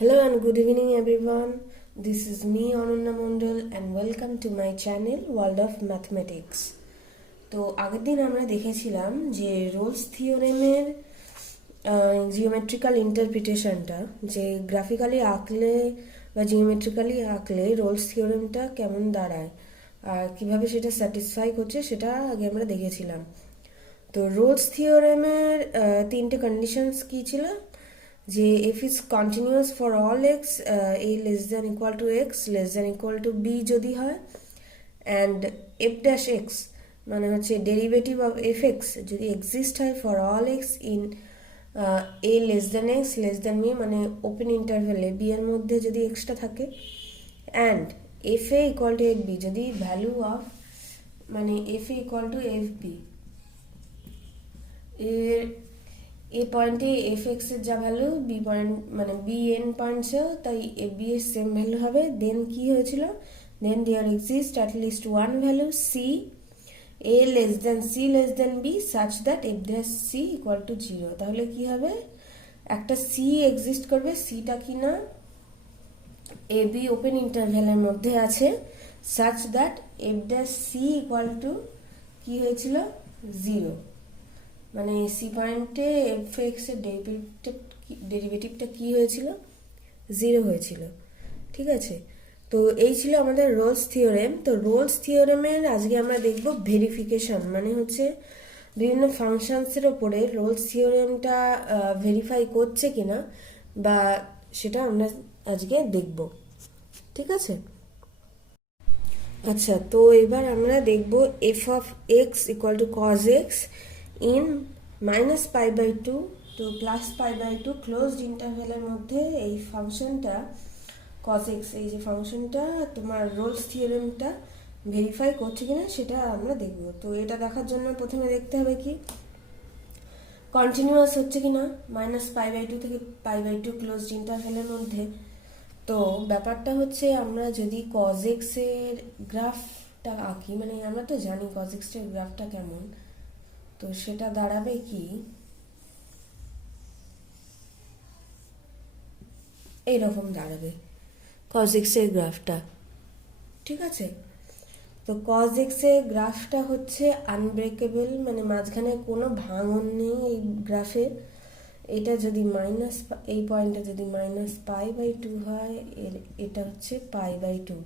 Hello and good evening everyone. This is me Ananya Mondal and welcome to my channel World of Mathematics. তো আগের দিন আমরা দেখেছিলাম যে রোলস থিওরেমের জিওমেট্রিক্যাল ইন্টারপ্রিটেশনটা, যে গ্রাফিক্যালি আঁকলে বা জিওমেট্রিক্যালি আঁকলে রোলস থিওরেমটা কেমন দাঁড়ায় আর কীভাবে সেটা স্যাটিসফাই করছে সেটা আগে আমরা দেখেছিলাম। তো রোলস থিওরেমের তিনটে কন্ডিশনস কী ছিল, যে if is continuous for all x, a less than equal to x less than equal to b যদি হয়, and f dash x মানে হচ্ছে ডেরিভেটিভ অফ এফ এক্স যদি এক্সিস্ট হয় for all x in a less than x less than b মানে open ইন্টারভ্যালে b এর মধ্যে যদি এক্সটা থাকে, and f a equal to f b যদি ভ্যালু অফ মানে f a equal to f b এর এ পয়েন্টে এফ এক্সের যা ভ্যালু বি পয়েন্ট মানে বি এন পয়েন্টসেও তাই এফ বি এর সেম ভ্যালু হবে। দেন কি হয়েছিল, then there exist at least one value c a less than c less than b such that f dash C equal to zero. তাহলে কি হবে, একটা সি এক্সিস্ট করবে, সিটা কি না এ বি ওপেন ইন্টারভ্যালের মধ্যে আছে, such that f dash C equal to কি হয়েছিল জিরো, মানে সি পয়েন্টে এফ এক্স এর ডেরিভেটিভটা কি হয়েছিল জিরো হয়েছিল। ঠিক আছে, তো এই ছিল আমাদের রোলস থিওরেম। তো রোলস থিওরেমের আজকে আমরা দেখব ভেরিফিকেশন, মানে হচ্ছে বিভিন্ন ফাংশনসের ওপরে রোলস থিওরেমটা ভেরিফাই করছে কিনা বা সেটা আমরা আজকে দেখব। ঠিক আছে, আচ্ছা, তো এবার আমরা দেখব f of x equal to cos x in minus pi by two to plus pi by two closed ইন্টারভ্যালের মধ্যে এই ফাংশনটা কজ এক্স, এই যে ফাংশনটা তোমার রোলস থিওরেমটা ভেরিফাই করছে কিনা সেটা আমরা দেখব। তো এটা দেখার জন্য প্রথমে দেখতে হবে কি কন্টিনিউয়াস হচ্ছে কিনা মাইনাস পাই বাই টু থেকে পাই বাই টু ক্লোজড ইন্টারভ্যালের মধ্যে। তো ব্যাপারটা হচ্ছে আমরা যদি কজ এক্স এর গ্রাফটা আঁকি, মানে আমরা তো জানি কজ এক্স এর গ্রাফটা কেমন, তো সেটা দাঁড়াবে কি এইরকম দাঁড়াবে কজ এক্স এর গ্রাফটা। ঠিক আছে, তো কজ এক্স এর গ্রাফটা হচ্ছে আনব্রেকেবল, মানে মাঝখানে কোনো ভাঙন নেই এই গ্রাফে। এটা যদি মাইনাস এই পয়েন্টে যদি মাইনাস পাই বাই টু হয়, এটা হচ্ছে পাই বাই টু।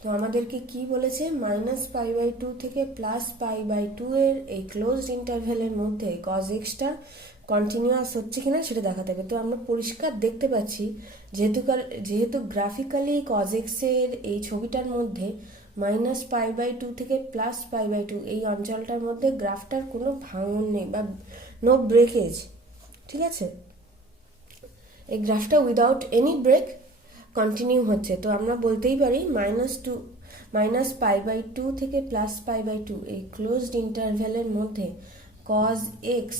তো আমাদেরকে কি বলেছে, মাইনাস পাই বাই টু থেকে প্লাস পাই বাই টু এর এই ক্লোজড ইন্টারভ্যালের মধ্যে কজ এক্সটা কন্টিনিউয়াস হচ্ছে কিনা সেটা দেখাতে হবে। তো আমরা পরিষ্কার দেখতে পাচ্ছি যেহেতু গ্রাফিক্যালি কজ এক্স এর এই ছবিটার মধ্যে মাইনাস পাই বাই টু থেকে প্লাস পাই বাই টু এই অঞ্চলটার মধ্যে গ্রাফটার কোনো ভাঙন নেই বা নো ব্রেকেজ। ঠিক আছে, এই গ্রাফটা উইদাউট এনি ব্রেক কন্টিনিউ হচ্ছে। তো আমরা বলতেই পারি মাইনাস পাই বাই টু থেকে প্লাস পাই বাই টু এই ক্লোজড ইন্টারভ্যালের মধ্যে কজ এক্স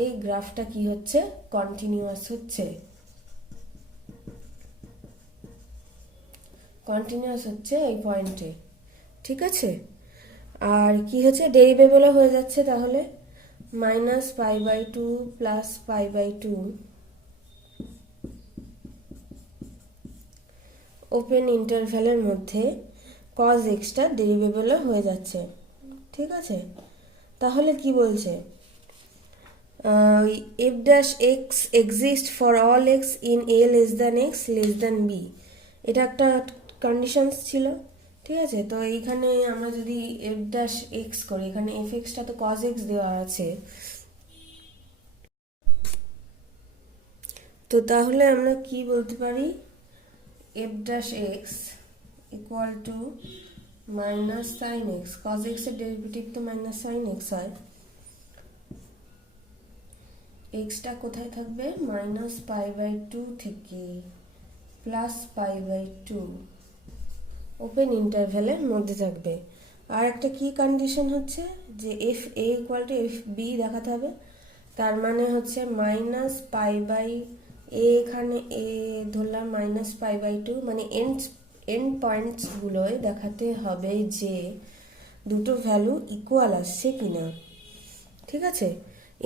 এই গ্রাফটা কি হচ্ছে কন্টিনিউয়াস হচ্ছে, কন্টিনিউয়াস হচ্ছে এই পয়েন্টে। ঠিক আছে, আর কি হচ্ছে ডেরিভেবলও হয়ে যাচ্ছে, তাহলে minus pi by two plus pi by two open ইন্টারভ্যালের মধ্যে কজ এক্সটা ডেরিভেবলও হয়ে যাচ্ছে। ঠিক আছে, তাহলে কি বলছে, f dash x exist for all x in a less than x less than b, এটা একটা কন্ডিশনস ছিল। ঠিক আছে, তো এইখানে আমরা যদি এফ ড্যাশ এক্স করি, এখানে এফ এক্সটা তো কজ এক্স দেওয়া আছে, তো তাহলে আমরা কি বলতে পারি, F dash x equal to minus sine x, cos x এর ডেরিভেটিভ তো মাইনাস সাইন এক্স হয়, এক্সটা কোথায় থাকবে মাইনাস পাই বাই টু থেকে plus pi by two open ইন্টারভ্যালের মধ্যে থাকবে। আর একটা কি কন্ডিশন হচ্ছে যে f a equal to f b দেখাতে হবে, তার মানে হচ্ছে মাইনাস পাই বাই এ, এখানে এ ধরলাম মাইনাস পাই বাই টু, মানে এন্ড পয়েন্টসগুলোয় দেখাতে হবে যে দুটো ভ্যালু ইকুয়াল আসছে কিনা। ঠিক আছে,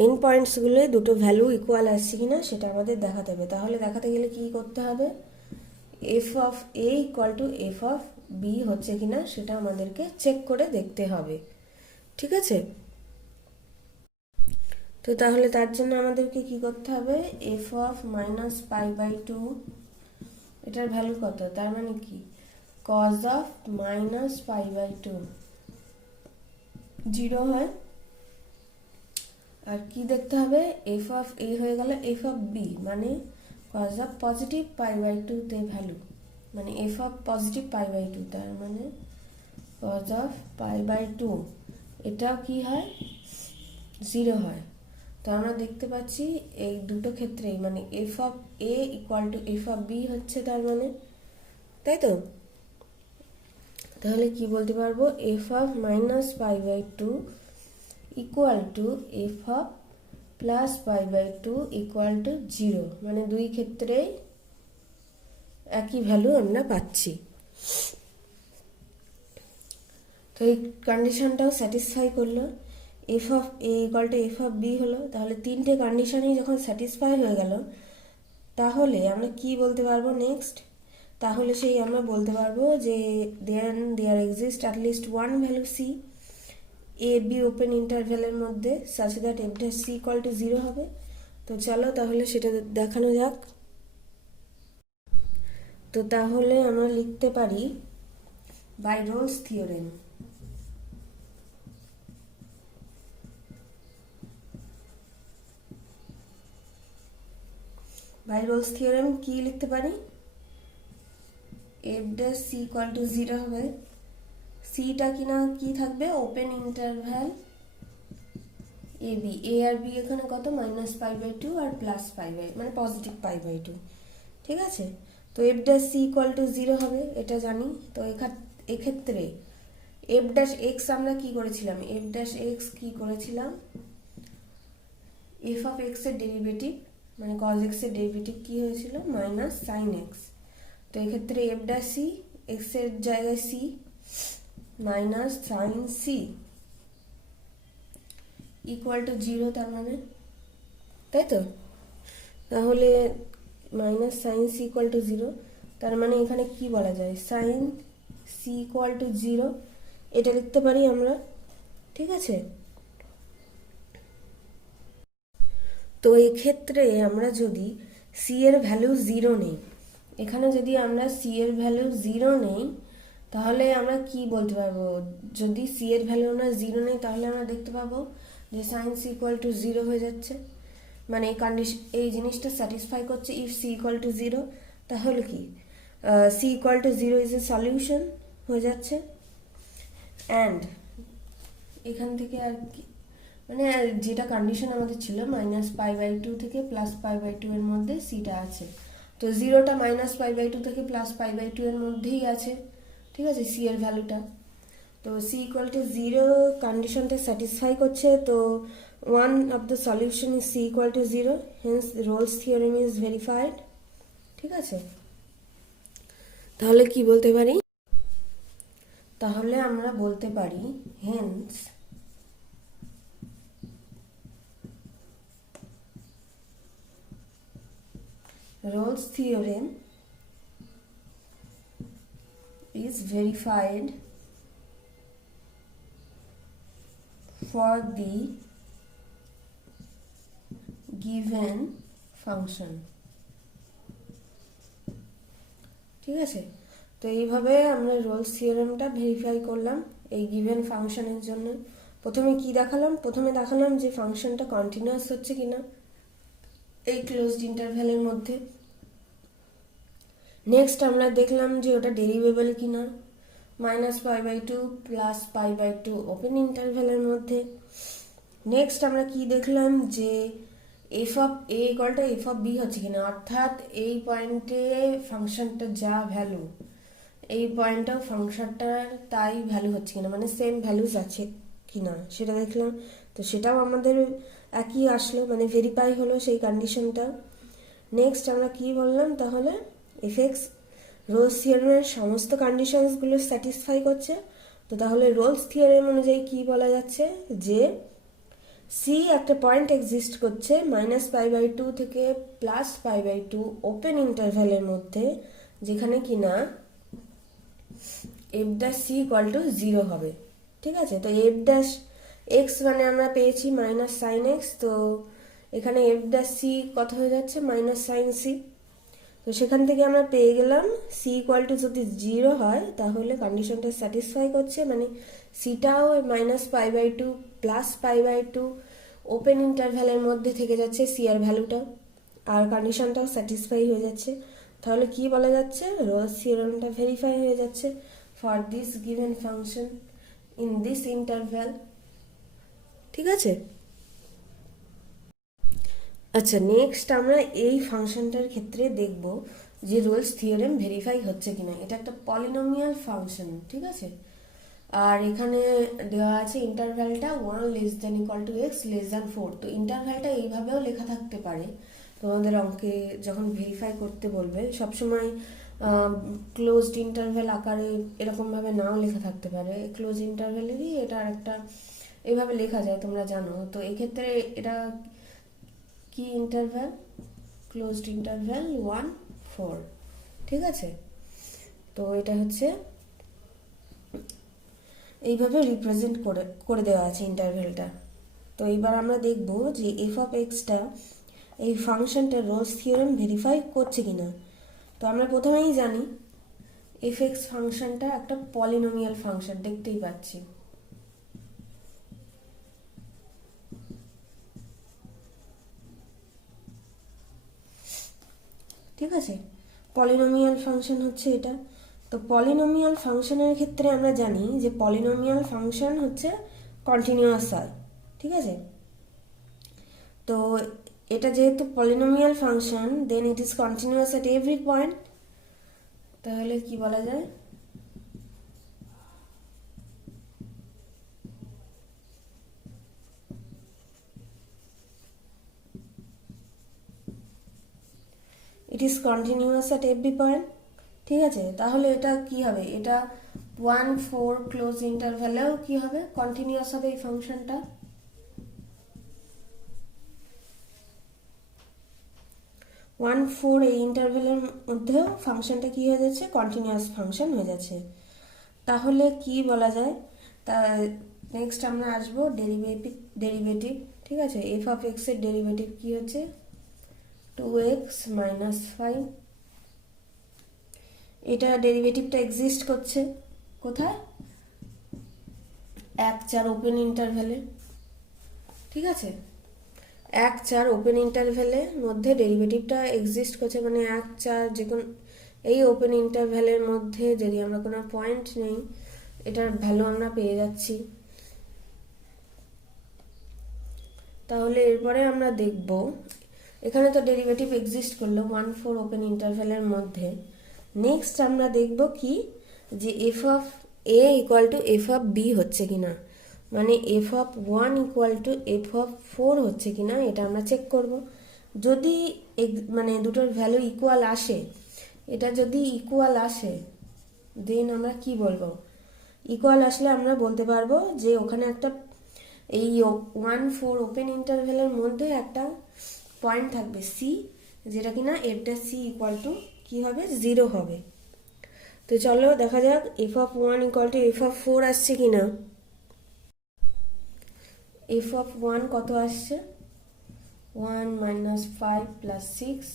এন পয়েন্টসগুলো দুটো ভ্যালু ইকুয়াল আসছে কিনা সেটা আমাদের দেখাতে হবে। তাহলে দেখাতে গেলে কি করতে হবে, F of A equal to F of B হচ্ছে কিনা সেটা আমাদেরকে চেক করে দেখতে হবে, ঠিক আছে। তো তাহলে তার জন্য আমাদেরকে কি করতে হবে, F of minus pi by two, এটার ভ্যালু কত, তার মানে কি cos of minus pi by two 0 হয়। আর কি দেখতে হবে, এফ অফ এ হয়ে গেল এফ অফ বি, মানে cos of positive pi by two তে ভ্যালু, মানে F of positive pi by two, তার মানে cos of pi by two এটাও কি হয় 0 হয়। তো আমরা দেখতে পাচ্ছি এই দুটো ক্ষেত্রেই মানে F of A equal to F of B হচ্ছে, তার মানে, তাই তো। তাহলে কি বলতে পারবো, F of minus pi by two equal to F of plus pi by two equal to 0, মানে দুই ক্ষেত্রেই একই ভ্যালু আমরা পাচ্ছি। তো এই কন্ডিশনটাও স্যাটিসফাই করলো, F of A equal to F of B হলো। তাহলে তিনটে কন্ডিশনই যখন স্যাটিসফাই হয়ে গেল, তাহলে আমরা কি বলতে পারবো নেক্সট, তাহলে সেই আমরা বলতে পারবো যে there exist at least one value c a b open ইন্টারভ্যালের মধ্যে such that f dash C equal to 0 হবে। তো চলো তাহলে সেটা দেখানো যাক। তো তাহলে আমরা লিখতে পারি by Rolle's theorem, by Rolle's theorem কি লিখতে পারি, F dash C equal to 0 হবে, সিটা কিনা কি থাকবে, open interval A B, A আর বি এখানে কত মাইনাস পাই বাই টু আর প্লাস পাই বাই মানে পজিটিভ পাই বাই টু, ঠিক আছে। তো F dash C equal to 0 হবে, এটা জানি। তো এক্ষেত্রে এফ ড্যাশ এক্স আমরা কি করেছিলাম, এফ ড্যাশ এক্স কি করেছিলাম, এফ অফ এক্স এর ডেরিভেটিভ মানে কজ এক্স এর ডেরিভেটিভ কি হয়েছিল মাইনাস সাইন এক্স। তো এক্ষেত্রে এফ ড্যাশ সি এক্স এর জায়গায় C minus sine C equal to 0, তার মানে, তাই তো। তাহলে minus sine C equal to 0, তার মানে এখানে কি বলা যায়, সাইন সি ইকুয়াল টু 0 এটা লিখতে পারি আমরা, ঠিক আছে। তো এক্ষেত্রে আমরা যদি সি এর ভ্যালু 0 নেই, এখানে যদি আমরা সি এর ভ্যালু 0 নেই, তাহলে আমরা কি বলতে পারবো, যদি সি এর ভ্যালু আমরা 0 নেই তাহলে আমরা দেখতে পাবো যে সাইন সি ইকুয়াল টু 0 হয়ে যাচ্ছে, মানে এই কন্ডিশন এই জিনিসটা স্যাটিসফাই করছে। ইফ সি ইকুয়াল টু 0, তাহলে কি C equal to 0 is a solution হয়ে যাচ্ছে। অ্যান্ড এখান থেকে আর কি মানে যেটা কন্ডিশন আমাদের ছিল মাইনাস পাই বাই টু থেকে প্লাস পাই বাই টু এর মধ্যে সিটা আছে, তো 0টা মাইনাস পাই বাই টু থেকে প্লাস পাই বাই টু এর মধ্যেই আছে, ঠিক আছে, সি এর ভ্যালুটা। তো সি ইকুয়াল টু 0 কন্ডিশনটা স্যাটিসফাই করছে, তো one of the solution is C equal to 0, hence Rolle's theorem is verified, ঠিক আছে। তাহলে কি বলতে পারি, তাহলে আমরা বলতে পারি Haynes Rolle's theorem is verified for the given function, ঠিক আছে। তো এইভাবে আমরা রোলস থিওরেমটা ভেরিফাই করলাম এই গিভেন ফাংশনের জন্য। প্রথমে কি দেখালাম, প্রথমে দেখালাম যে ফাংশনটা কন্টিনিউয়াস হচ্ছে কিনা এই ক্লোজড ইন্টারভ্যালের মধ্যে। নেক্সট আমরা দেখলাম যে ওটা ডেরিভেবল কিনা minus pi by two plus pi by two open ইন্টারভ্যালের মধ্যে। নেক্সট আমরা কি দেখলাম যে F of A equal to F of B হচ্ছে কিনা, অর্থাৎ এই পয়েন্টে ফাংশনটার যা ভ্যালু এই পয়েন্টেও ফাংশনটার তাই ভ্যালু হচ্ছে কিনা, মানে সেম ভ্যালুস আছে কিনা সেটা দেখলাম। তো সেটাও আমাদের একই আসলো, মানে ভেরিফাই হলো সেই কন্ডিশনটা। নেক্সট আমরা কি বললাম, তাহলে এফ এক্স রোলস থিওরেমের সমস্ত কন্ডিশনসগুলো স্যাটিসফাই করছে। তো তাহলে রোলস থিওরেম অনুযায়ী কি বলা যাচ্ছে যে সি একটা পয়েন্ট এক্সিস্ট করছে -π/2 থেকে +π/2 ওপেন ইন্টারভ্যালের মধ্যে, যেখানে কিনা F dash C equal to 0 হবে। ঠিক আছে, তো এফ ড্যাশ এক্স মানে আমরা পেয়েছি -sin x, তো এখানে এফ ড্যাশ সি কত হয়ে যাচ্ছে -sin c। তো সেখান থেকে আমরা পেয়ে গেলাম সি ইকুয়াল টু যদি 0 হয় তাহলে কন্ডিশনটা স্যাটিসফাই করছে, মানে সিটাও -π/2 +π/2 ওপেন ইন্টারভ্যালের মধ্যে থেকে যাচ্ছে সি এর ভ্যালুটা, আর কন্ডিশনটাও স্যাটিসফাই হয়ে যাচ্ছে। তাহলে কি বলা যাচ্ছে, রোলস থিওরেমটা ভেরিফাই হয়ে যাচ্ছে for this given function in this interval. ঠিক আছে, আচ্ছা নেক্সট আমরা এই ফাংশনটার ক্ষেত্রে দেখব যে রোলস থিওরেম ভেরিফাই হচ্ছে কিনা। এটা একটা পলিনোমিয়াল ফাংশন, ঠিক আছে, আর এখানে দেওয়া আছে ইন্টারভ্যালটা 1 ≤ x <4। তো ইন্টারভ্যালটা এইভাবেও লেখা থাকতে পারে, তোমাদের অঙ্কে যখন ভেরিফাই করতে বলবে সবসময় ক্লোজড ইন্টারভ্যাল আকারে এরকমভাবে নাও লেখা থাকতে পারে। ক্লোজ ইন্টারভ্যালেরই এটা একটা এইভাবে লেখা যায়, তোমরা জানো। তো এক্ষেত্রে এটা কি ইন্টারভ্যাল, ক্লোজড ইন্টারভ্যাল 1-4। ঠিক আছে, তো এটা হচ্ছে এইভাবে রিপ্রেজেন্ট করে দেওয়া আছে ইন্টারভ্যালটা। তো এইবার আমরা দেখব যে এফ অফ এক্সটা এই ফাংশনটা রোলস থিওরেম ভেরিফাই করছে কিনা। তো আমরা প্রথমেই জানি এফ এক্স ফাংশনটা একটা পলিনোমিয়াল ফাংশন, দেখতেই পাচ্ছি। ঠিক আছে, পলিনোমিয়াল ফাংশন হচ্ছে এটা। তো পলিনোমিয়াল ফাংশনের ক্ষেত্রে আমরা জানি যে পলিনোমিয়াল ফাংশন হচ্ছে কন্টিনিউয়াস হয়। ঠিক আছে, তো এটা যেহেতু polynomial function, then it is continuous at every point. তাহলে কি বলা যায়, it is continuous at every point. ঠিক আছে, তাহলে এটা কি হবে, এটা 1-4 ক্লোজ ইন্টারভ্যালেও কি হবে, কন্টিনিউয়াস হবে এই ফাংশনটা। 1-4 এই ইন্টারভ্যালের মধ্যেও ফাংশনটা কি হয়ে যাচ্ছে, কন্টিনিউয়াস ফাংশন হয়ে যাচ্ছে। তাহলে কি বলা যায়, তা নেক্সট আমরা আসবো ডেরিভেটিভ। ঠিক আছে, এফ অফ এক্স এর ডেরিভেটিভ কি হচ্ছে 2x - 5। এটা ডেরিভেটিভটা এক্সিস্ট করছে কোথায়, 1-4 ওপেন ইন্টারভ্যালে। ঠিক আছে, 1-4 ওপেন ইন্টারভ্যালের মধ্যে ডেরিভেটিভটা এক্সিস্ট করছে, মানে 1-4 যে কোনো এই ওপেন ইন্টারভ্যালের মধ্যে যদি আমরা কোনো পয়েন্ট নেই, এটার ভ্যালু আমরা পেয়ে যাচ্ছি। তাহলে এরপরে আমরা দেখব, এখানে তো ডেরিভেটিভ এক্সিস্ট করলো 1-4 ওপেন ইন্টারভ্যালের মধ্যে। নেক্সট আমরা দেখব কি, যে F of A equal to F of B হচ্ছে কিনা, মানে F of 1 equal to F of 4 হচ্ছে কিনা এটা আমরা চেক করব। যদি মানে দুটোর ভ্যালু ইকুয়াল আসে, এটা যদি ইকুয়াল আসে দেন আমরা কি বলবো, ইকুয়াল আসলে আমরা বলতে পারবো যে ওখানে একটা এই 1-4 ওপেন ইন্টারভ্যালের মধ্যে একটা পয়েন্ট থাকবে সি, যেটা কিনা F dash C equal to কি হবে 0 হবে। তো চলো দেখা যাক F of 1 equal to F of 4 আসছে কিনা। এফ অফ 1 কত আসছে, 1 - 5 + 6।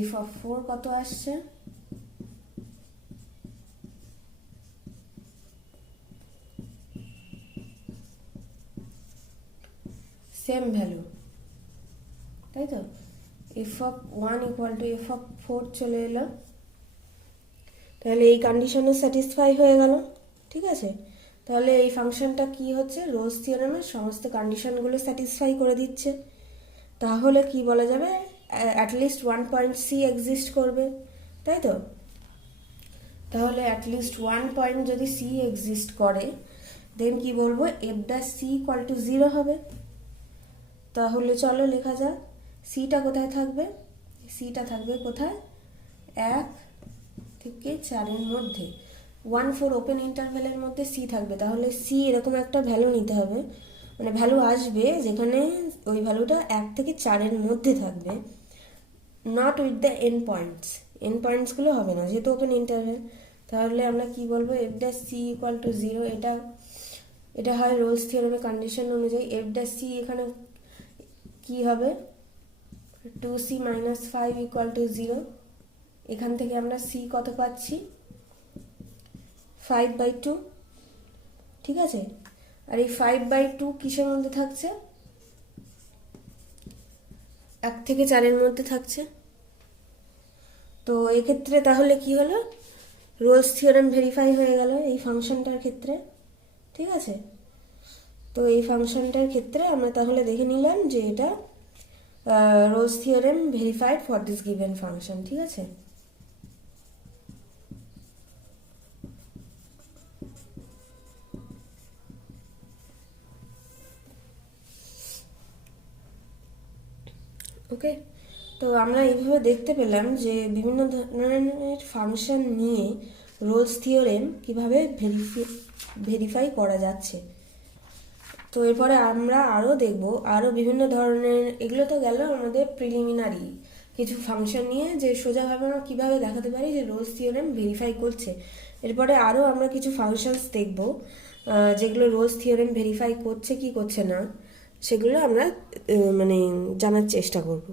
এফ অফ 4 কত আসছে, সেম ভ্যালু, তাই তো। F of 1 equal to F of 4 চলে এলো, তাহলে এই কন্ডিশনে স্যাটিসফাই হয়ে গেল। ঠিক আছে, তাহলে এই ফাংশনটা কি হচ্ছে, রোলস থিওরেমের সমস্ত কন্ডিশনগুলো স্যাটিসফাই করে দিচ্ছে। তাহলে কি বলা যাবে, অ্যাটলিস্ট 1 পয়েন্ট সি এক্সিস্ট করবে, তাই তো। তাহলে অ্যাটলিস্ট 1 পয়েন্ট যদি সি এক্সিস্ট করে, দেন কি বলবো, F dash C equal to 0 হবে। তাহলে চলো লেখা যাক, সিটা কোথায় থাকবে, সিটা থাকবে কোথায়, 1 থেকে 4 মধ্যে, 1 4 ওপেন ইন্টারভ্যালের মধ্যে সি থাকবে, তাহলে সি এরকম একটা ভ্যালু নিতে হবে, মানে ভ্যালু আসবে যেখানে ওই ভ্যালুটা 1 থেকে 4-এর মধ্যে থাকবে, নট উইথ দ্য এন্ড পয়েন্টসগুলো হবে না যেহেতু ওপেন ইন্টারভ্যাল। তাহলে আমরা কি বলবো, F dash C equal to 0, এটা হয় রোলস থিওরেমের কন্ডিশন অনুযায়ী। এফ ড্যাশ সি এখানে কি হবে, 2c মাইনাস 5 ইকুয়াল টু 0। এখান থেকে আমরা সি কত পাচ্ছি, 5/2, ঠিক আছে। আর এই 5/2 কিসের মধ্যে থাকছে, 1 থেকে 4-এর মধ্যে থাকছে। তো এক্ষেত্রে তাহলে কি হলো, রোলস থিওরেম ভেরিফাই হয়ে গেল এই ফাংশনটার ক্ষেত্রে, ঠিক আছে। তো এই ফাংশনটার ক্ষেত্রে আমরা তাহলে দেখে নিলাম যে এটা Rolle's theorem verified for this given function, ঠিক আছে। ওকে, তো আমরা এইভাবে দেখতে পেলাম যে বিভিন্ন ধরনের ফাংশন নিয়ে রোলস থিওরেম কিভাবে ভেরিফাই করা যাচ্ছে। তো এরপরে আমরা আরও দেখব আরও বিভিন্ন ধরনের, এগুলো তো গেল আমাদের প্রিলিমিনারি কিছু ফাংশন নিয়ে যে সোজাভাবে আমরা কীভাবে দেখাতে পারি যে রোলস থিওরেম ভেরিফাই করছে। এরপরে আরও আমরা কিছু ফাংশনস দেখব যেগুলো রোলস থিওরেম ভেরিফাই করছে কি করছে না, সেগুলো আমরা মানে জানার চেষ্টা করব।